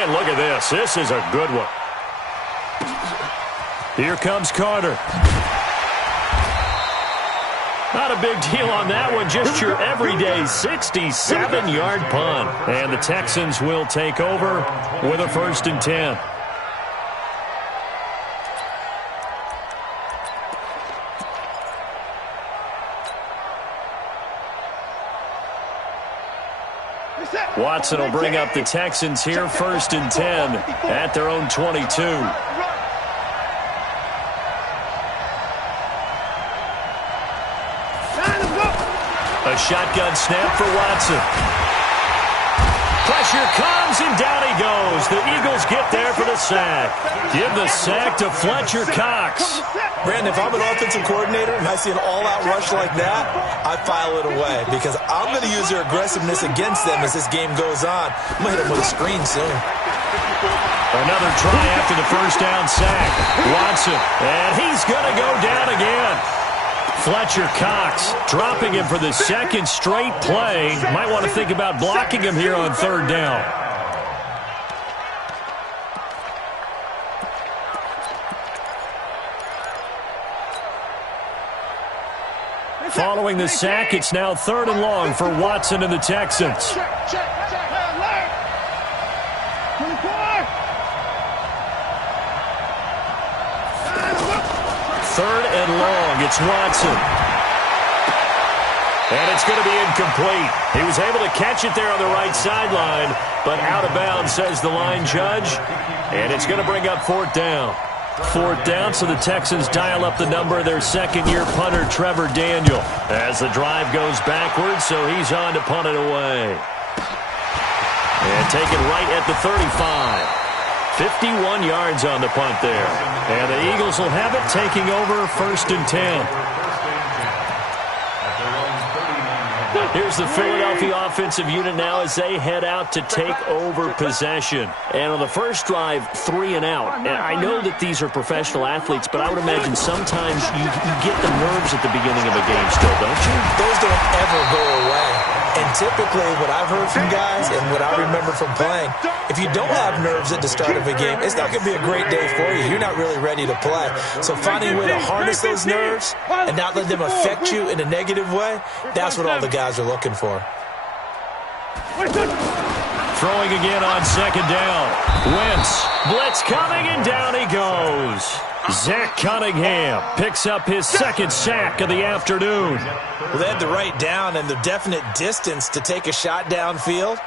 And look at this. This is a good one. Here comes Carter. Not a big deal on that one. Just your everyday 67-yard punt. And the Texans will take over with a 1st and 10. Watson will bring up the Texans here, 1st and 10 at their own 22. A shotgun snap for Watson. Pressure comes, and down he goes. The Eagles get there for the sack. Give the sack to Fletcher Cox. Brandon, if I'm an offensive coordinator and I see an all-out rush like that, I file it away because I'm going to use their aggressiveness against them as this game goes on. I'm going to hit them with a screen soon. Another try after the 1st down sack. Watson, and he's going to go down again. Fletcher Cox dropping him for the 2nd straight play. Might want to think about blocking him here on 3rd down. Following the sack, it's now 3rd and long for Watson and the Texans. 3rd and long, it's Watson. And it's going to be incomplete. He was able to catch it there on the right sideline, but out of bounds, says the line judge. And it's going to bring up 4th down. 4th down, so the Texans dial up the number of their 2nd-year punter, Trevor Daniel, as the drive goes backwards, so he's on to punt it away. And taken right at the 35. 51 yards on the punt there. And the Eagles will have it, taking over 1st and 10. Here's the Philadelphia offensive unit now as they head out to take over possession. And on the first drive, 3 and out. And I know that these are professional athletes, but I would imagine sometimes you get the nerves at the beginning of a game still, don't you? Those don't ever go away. And typically what I've heard from guys and what I remember from playing, if you don't have nerves at the start of a game, it's not going to be a great day for you. You're not really ready to play. So finding a way to harness those nerves and not let them affect you in a negative way, that's what all the guys are looking for. Throwing again on 2nd down. Wentz, blitz coming, and down he goes. Zach Cunningham picks up his 2nd sack of the afternoon. Well, they had the right down and the definite distance to take a shot downfield,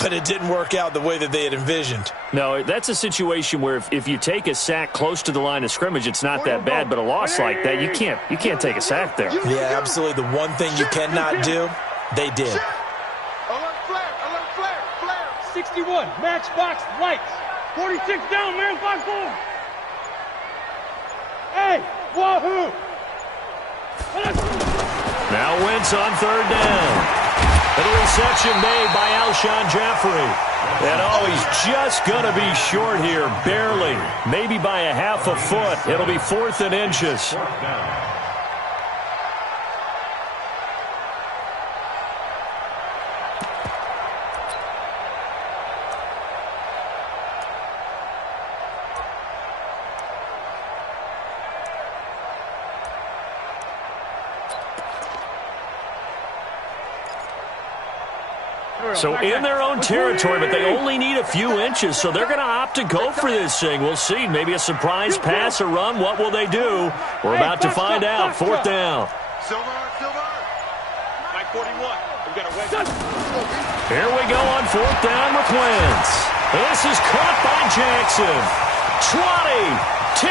but it didn't work out the way that they had envisioned. No, that's a situation where if you take a sack close to the line of scrimmage, it's not that bad, but a loss like that, you can't take a sack there. Yeah, absolutely. The one thing you cannot do, they did. Alert flare, 61, matchbox lights. 46 down, man, 5-4. Hey, wahoo! Now Wentz on 3rd down. And a reception made by Alshon Jeffrey. And he's just going to be short here, barely. Maybe by a half a foot. It'll be 4th and inches. So in their own territory, but they only need a few inches, so they're going to opt to go for this thing. We'll see. Maybe a surprise pass or run. What will they do? We're about to find out. 4th down. Silver. Mike 41. We've got a wedge. Here we go on 4th down with Wentz. This is caught by Jackson. 20, 10,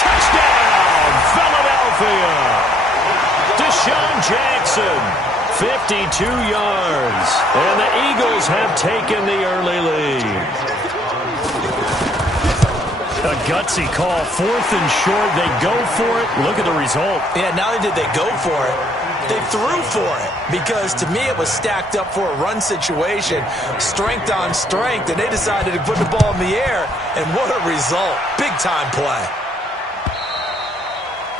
touchdown, Philadelphia. Deshaun Jackson. 52 yards, and the Eagles have taken the early lead. A gutsy call, 4th and short. They go for it. Look at the result. Yeah, not only did they go for it, they threw for it because to me it was stacked up for a run situation, strength on strength, and they decided to put the ball in the air, and what a result. Big-time play.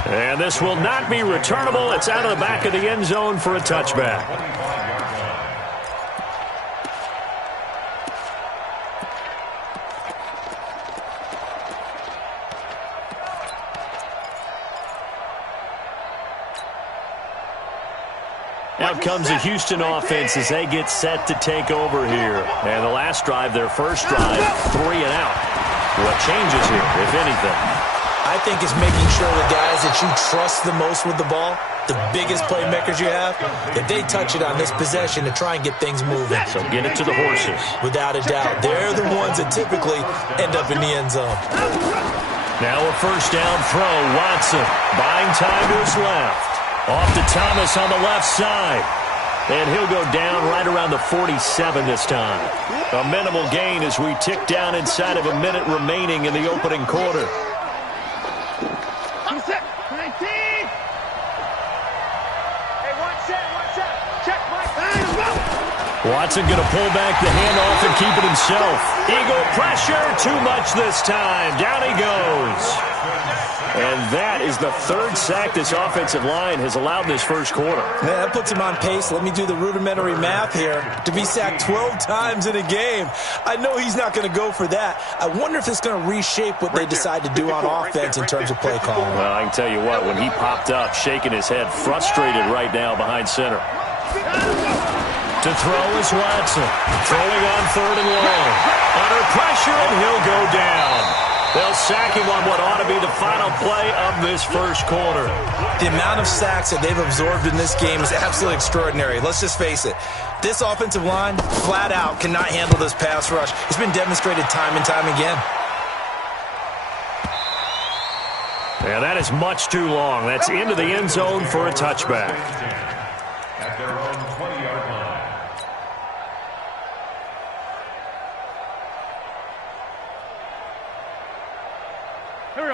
And this will not be returnable. It's out of the back of the end zone for a touchback. Out comes the Houston offense as they get set to take over here. And the last drive, their first drive, 3 and out. What changes here, if anything? I think it's making sure the guys that you trust the most with the ball, the biggest playmakers you have, that they touch it on this possession to try and get things moving. So get it to the horses. Without a doubt. They're the ones that typically end up in the end zone. Now a first down throw. Watson buying time to his left. Off to Thomas on the left side. And he'll go down right around the 47 this time. A minimal gain as we tick down inside of a minute remaining in the opening quarter. Watson going to pull back the handoff and keep it himself. Eagle pressure, too much this time. Down he goes. And that is the third sack this offensive line has allowed in this first quarter. Man, that puts him on pace. Let me do the rudimentary math here. To be sacked 12 times in a game, I know he's not going to go for that. I wonder if it's going to reshape what they decide to do on offense in terms of play calling. Well, I can tell you what, when he popped up, shaking his head, frustrated right now behind center. To throw is Watson. Throwing on 3rd and long. Under pressure, and he'll go down. They'll sack him on what ought to be the final play of this first quarter. The amount of sacks that they've absorbed in this game is absolutely extraordinary. Let's just face it. This offensive line, flat out, cannot handle this pass rush. It's been demonstrated time and time again. Yeah, that is much too long. That's into the end zone for a touchback. At their own 20-yard line.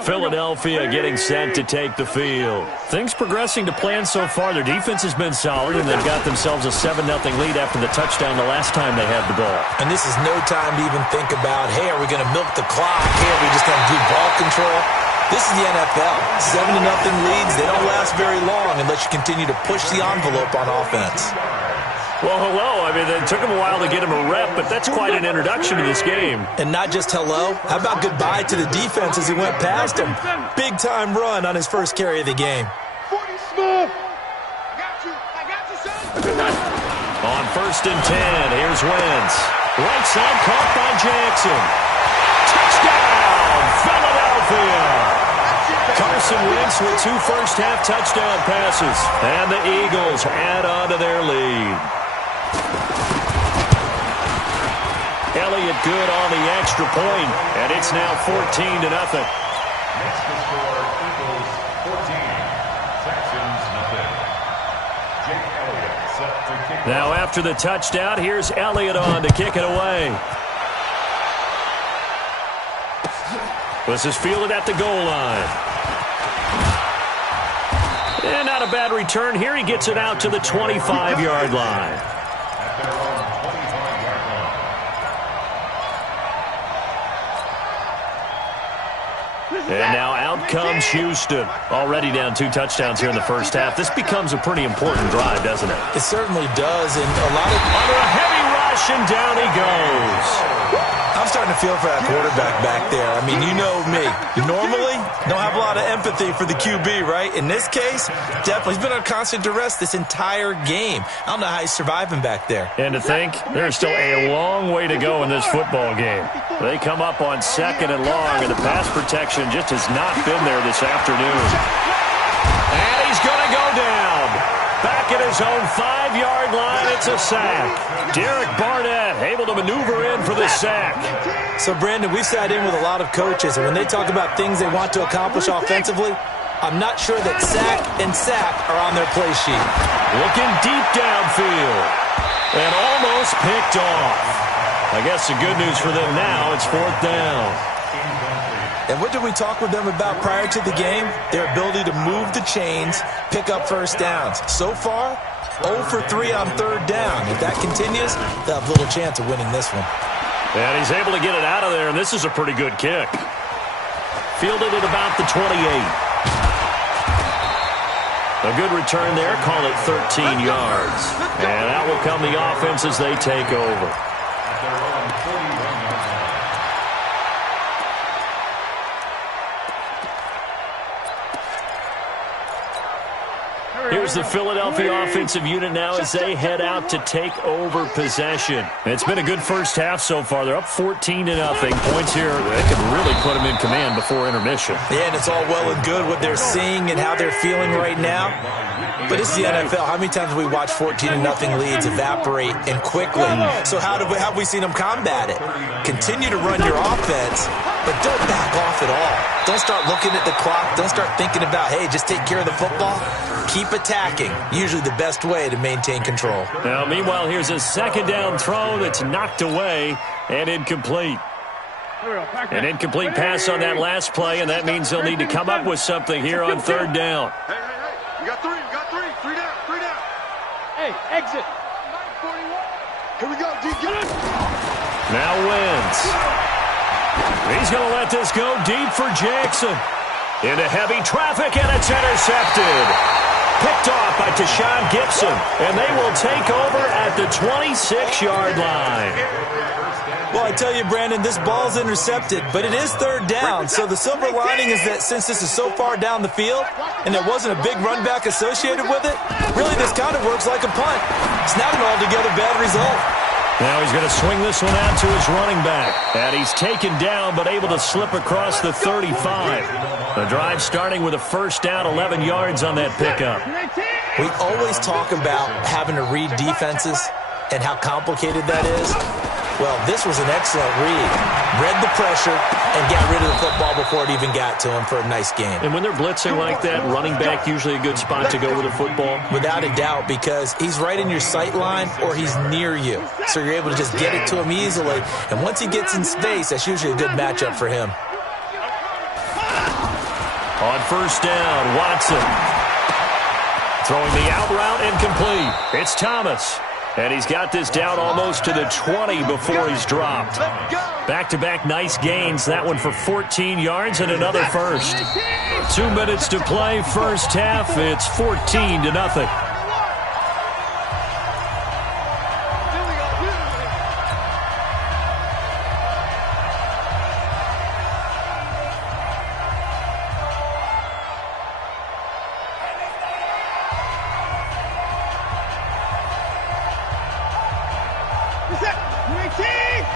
Philadelphia getting set to take the field. Things progressing to plan so far. Their defense has been solid, and they've got themselves a 7-0 lead after the touchdown the last time they had the ball. And this is no time to even think about, hey, are we going to milk the clock? Hey, are we just going to do ball control? This is the NFL. 7-0 leads, they don't last very long unless you continue to push the envelope on offense. Well, hello. I mean, it took him a while to get him a rep, but that's quite an introduction to this game. And not just hello. How about goodbye to the defense as he went past him? Big-time run on his first carry of the game. 40 smooth. I got you, son. On 1st and 10, here's Wentz. Right side caught by Jackson. Touchdown, Philadelphia. Carson Wentz with 2 first-half touchdown passes. And the Eagles add on to their lead. Elliott good on the extra point, and it's now 14-0. Next to score, Eagles 14, Texans nothing. Jake Elliott set to kick. Now after the touchdown, here's Elliott on to kick it away. This is fielded at the goal line. And not a bad return here. He gets it out to the 25-yard line. At their own 25-yard line. And now out comes Houston. Already down 2 touchdowns here in the first half. This becomes a pretty important drive, doesn't it? It certainly does, and a lot of... Under a heavy rush, and down he goes. I'm starting to feel for that quarterback back there. I mean, you know me. Normally, don't have a lot of empathy for the QB, right? In this case, definitely. He's been on constant duress this entire game. I don't know how he's surviving back there. And to think, there's still a long way to go in this football game. They come up on 2nd and long, and the pass protection just has not been there this afternoon. And he's going to go down. Back at his own 5-yard line, it's a sack. Derek Barnett able to maneuver in for the sack. So, Brandon, we've sat in with a lot of coaches, and when they talk about things they want to accomplish offensively, I'm not sure that sack and sack are on their play sheet. Looking deep downfield. And almost picked off. I guess the good news for them now, it's 4th down. And what did we talk with them about prior to the game? Their ability to move the chains, pick up first downs. So far, 0 for 3 on 3rd down. If that continues, they'll have little chance of winning this one. And he's able to get it out of there, and this is a pretty good kick. Fielded at about the 28. A good return there, call it 13 yards. And out will come the offense as they take over. At their own 41-yard line. Here's Here's the Philadelphia offensive unit now as they head out to take over possession. It's been a good first half so far. They're up 14-0. Points here that could really put them in command before intermission. Yeah, and it's all well and good what they're seeing and how they're feeling right now. But it's the NFL. How many times have we watched 14-0 leads evaporate and quickly? So how have we seen them combat it? Continue to run your offense, but don't back off at all. Don't start looking at the clock. Don't start thinking about, hey, just take care of the football. Keep attacking. Usually the best way to maintain control. Now, meanwhile, here's a second down throw that's knocked away and incomplete. An incomplete pass on that last play, and that means they'll need to come up with something here on third down. Hey. You got three. Three down. Hey, exit. Here we go, D. Get it. Now wins. He's going to let this go deep for Jackson. Into heavy traffic, and it's intercepted. Picked off by Tashawn Gibson, and they will take over at the 26-yard line. Well, I tell you, Brandon, this ball's intercepted, but it is third down. So the silver lining is that since this is so far down the field and there wasn't a big run back associated with it, really this kind of works like a punt. It's not an altogether bad result. Now he's going to swing this one out to his running back. And he's taken down but able to slip across the 35. The drive starting with a first down, 11 yards on that pickup. We always talk about having to read defenses and how complicated that is. Well, this was an excellent read. Read the pressure and got rid of the football before it even got to him for a nice game. And when they're blitzing like that, running back usually a good spot to go with the football? Without a doubt, because he's right in your sight line or he's near you. So you're able to just get it to him easily. And once he gets in space, that's usually a good matchup for him. On first down, Watson. Throwing the out route incomplete. It's Thomas. And he's got this down almost to the 20 before he's dropped. Back-to-back nice gains. That one for 14 yards and another first. 2 minutes to play first half. It's 14-0.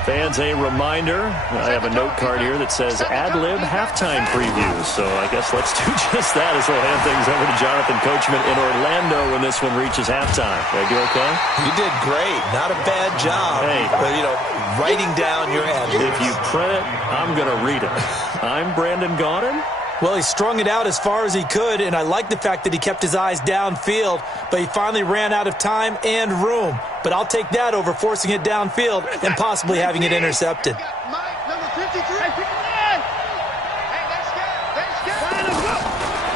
Fans, a reminder, I have a note card here that says ad-lib halftime preview. So I guess let's do just that as we'll hand things over to Jonathan Coachman in Orlando when this one reaches halftime. Did I do okay? You did great. Not a bad job. Hey. But, writing down your ad-libs. If you print it, I'm going to read it. I'm Brandon Gaudin. Well, he strung it out as far as he could, and I like the fact that he kept his eyes downfield, but he finally ran out of time and room. But I'll take that over forcing it downfield and possibly having it intercepted.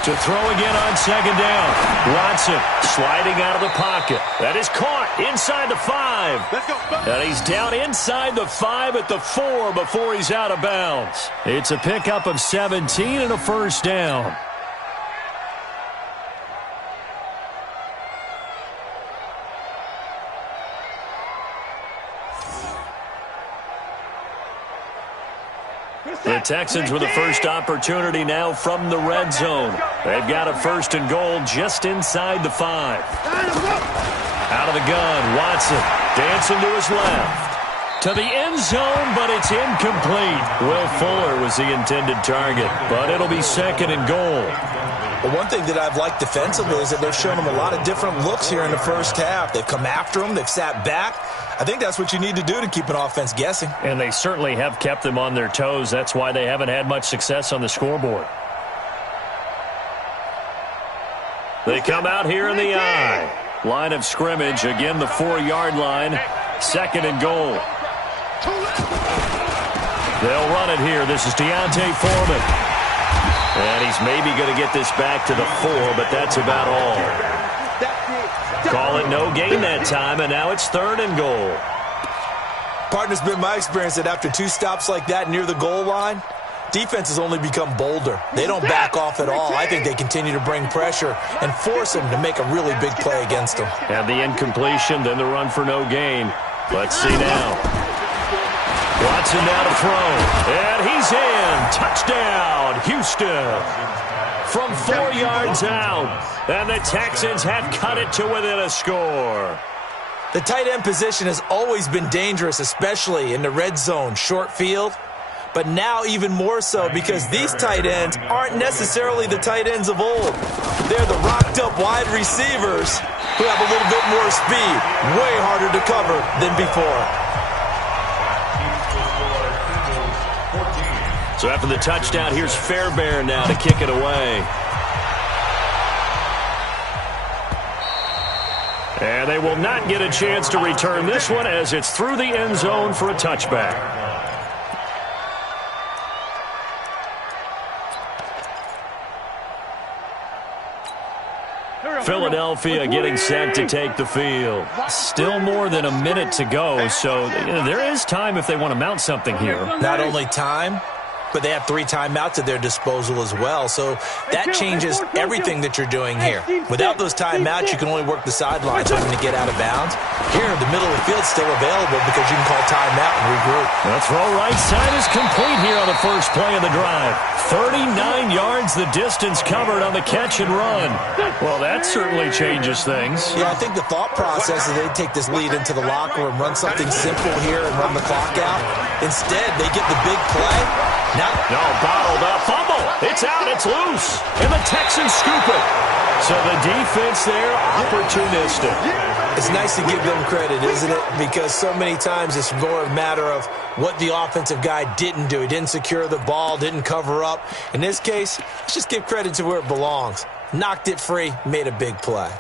To throw again on second down. Watson sliding out of the pocket. That is caught inside the 5. Let's go. And he's down inside the 5 at the 4 before he's out of bounds. It's a pickup of 17 and a first down. The Texans with the first opportunity now from the red zone. They've got a first and goal just inside the 5. Out of the gun, Watson dancing to his left. To the end zone, but it's incomplete. Will Fuller was the intended target, but it'll be second and goal. Well, one thing that I've liked defensively is that they've shown him a lot of different looks here in the first half. They've come after him. They've sat back. I think that's what you need to do to keep an offense guessing. And they certainly have kept them on their toes. That's why they haven't had much success on the scoreboard. They come out here in the I. Line of scrimmage, again the 4-yard line. Second and goal. They'll run it here. This is Deontay Foreman. And he's maybe going to get this back to the 4, but that's about all. Call it no gain that time, and now it's third and goal. Partner's been my experience that after 2 stops like that near the goal line, defenses only become bolder. They don't back off at all. I think they continue to bring pressure and force them to make a really big play against them. And the incompletion, then the run for no gain. Let's see now. Watson now to throw. And he's in. Touchdown, Houston. from 4 yards out. And the Texans have cut it to within a score. The tight end position has always been dangerous, especially in the red zone, short field. But now even more so because these tight ends aren't necessarily the tight ends of old. They're the rocked-up wide receivers who have a little bit more speed, way harder to cover than before. So after the touchdown, here's Fairbairn now to kick it away. And they will not get a chance to return this one as it's through the end zone for a touchback. Philadelphia getting set to take the field. Still more than a minute to go, so there is time if they want to mount something here. Not only time, but they have 3 timeouts at their disposal as well, so that changes everything that you're doing here. Without those timeouts, you can only work the sidelines hoping to get out of bounds. Here, the middle of the field is still available because you can call timeout and regroup. The throw right side is complete here on the first play of the drive. 39 yards the distance covered on the catch and run. Well, that certainly changes things. Yeah, I think the thought process is they take this lead into the locker room, run something simple here and run the clock out. Instead, they get the big play. No, bottled up. Fumble. It's out. It's loose. And the Texans scoop it. So the defense there, opportunistic. It's nice to give them credit, isn't it? Because so many times it's more a matter of what the offensive guy didn't do. He didn't secure the ball, didn't cover up. In this case, let's just give credit to where it belongs. Knocked it free, made a big play.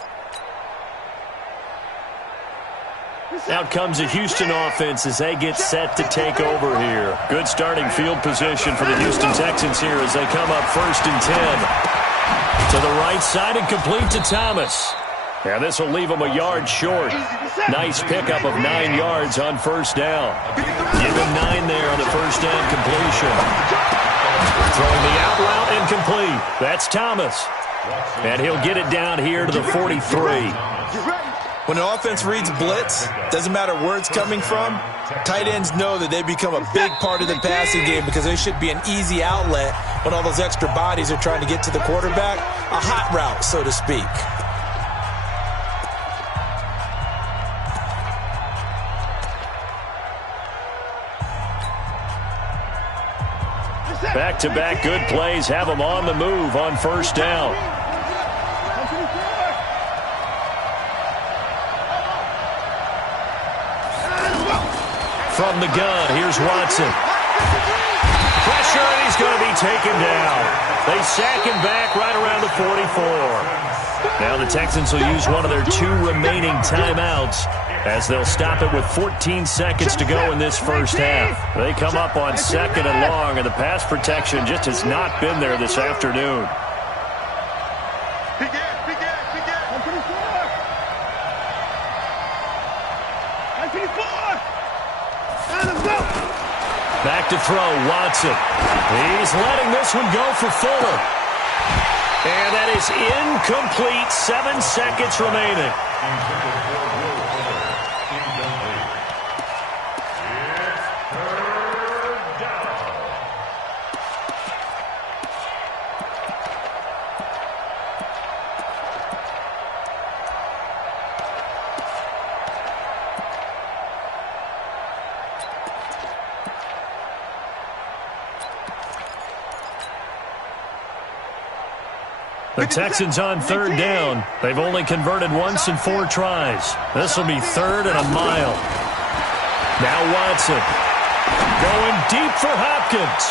Out comes the Houston offense as they get set to take over here. Good starting field position for the Houston Texans here as they come up 1st and 10. To the right side and complete to Thomas. Yeah, this will leave him a yard short. Nice pickup of 9 yards on first down. Give him 9 there on the first down completion. Throwing the out route incomplete. That's Thomas. And he'll get it down here to the 43. When an offense reads blitz, doesn't matter where it's coming from, tight ends know that they become a big part of the passing game because they should be an easy outlet when all those extra bodies are trying to get to the quarterback. A hot route, so to speak. Back-to-back good plays have them on the move on first down. From the gun, here's Watson. Pressure, and he's going to be taken down. They sack him back right around the 44. Now the Texans will use one of their 2 remaining timeouts as they'll stop it with 14 seconds to go in this first half. They come up on 2nd and long, and the pass protection just has not been there this afternoon. Back to throw, Watson. He's letting this one go for Fuller. And that is incomplete. 7 seconds remaining. The Texans on 3rd down. They've only converted once in 4 tries. This will be 3rd and a mile. Now Watson going deep for Hopkins.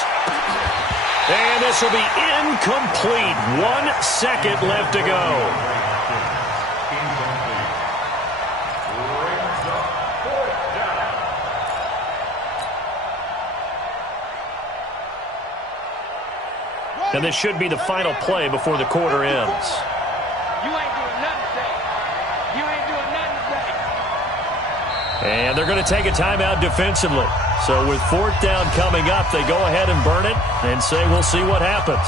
And this will be incomplete. 1 second left to go. And this should be the final play before the quarter ends. You ain't doing nothing today. You ain't doing nothing today. And they're going to take a timeout defensively. So with 4th down coming up, they go ahead and burn it and say we'll see what happens.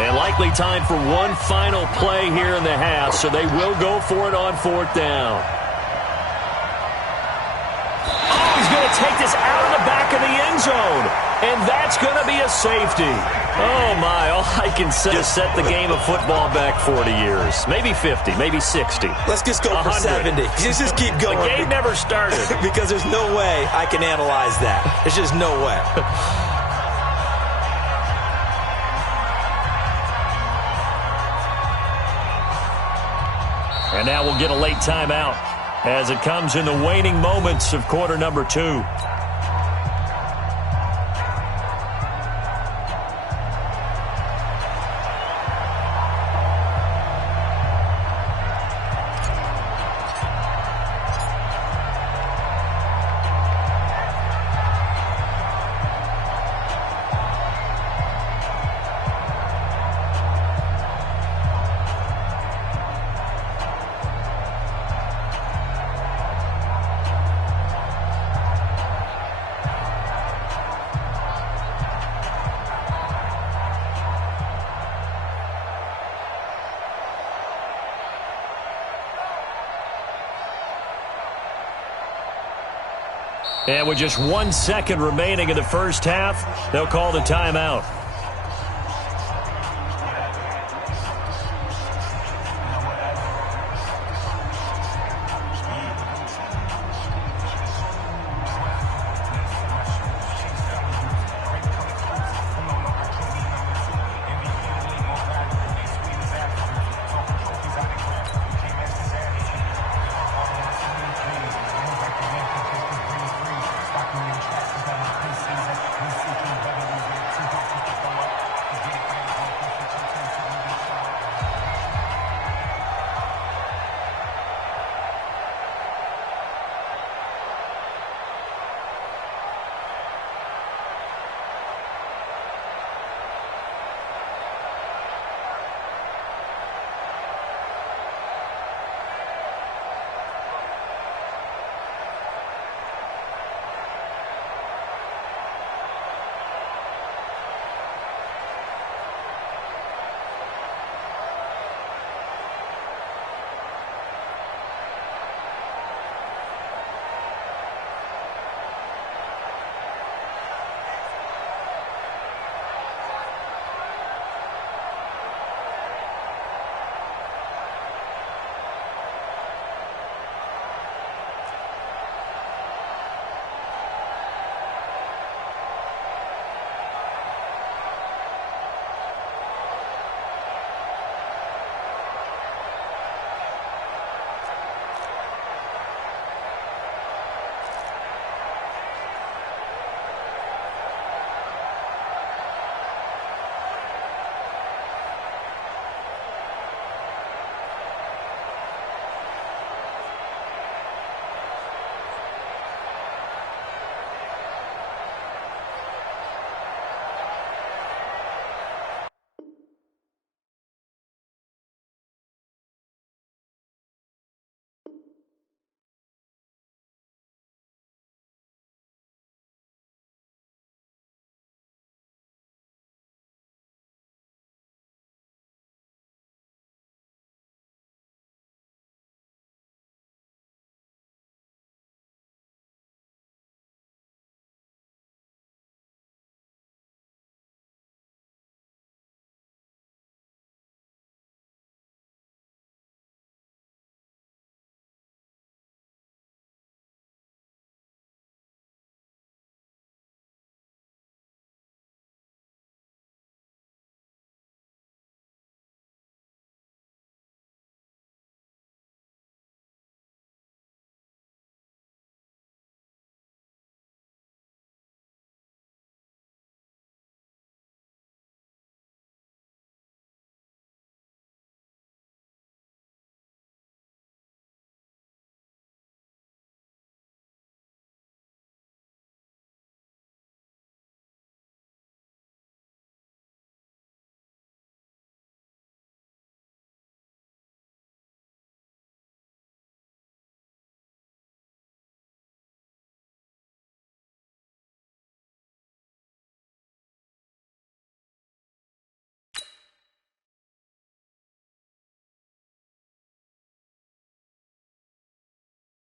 And likely time for one final play here in the half, so they will go for it on 4th down. Oh, he's going to take this out of the back of the end zone. And that's going to be a safety. Oh, my. All I can say is set the game of football back 40 years. Maybe 50, maybe 60. Let's just go for 70. Just keep going. The game never started. Because there's no way I can analyze that. There's just no way. And now we'll get a late timeout as it comes in the waning moments of quarter number 2. And with just 1 second remaining in the first half, they'll call the timeout.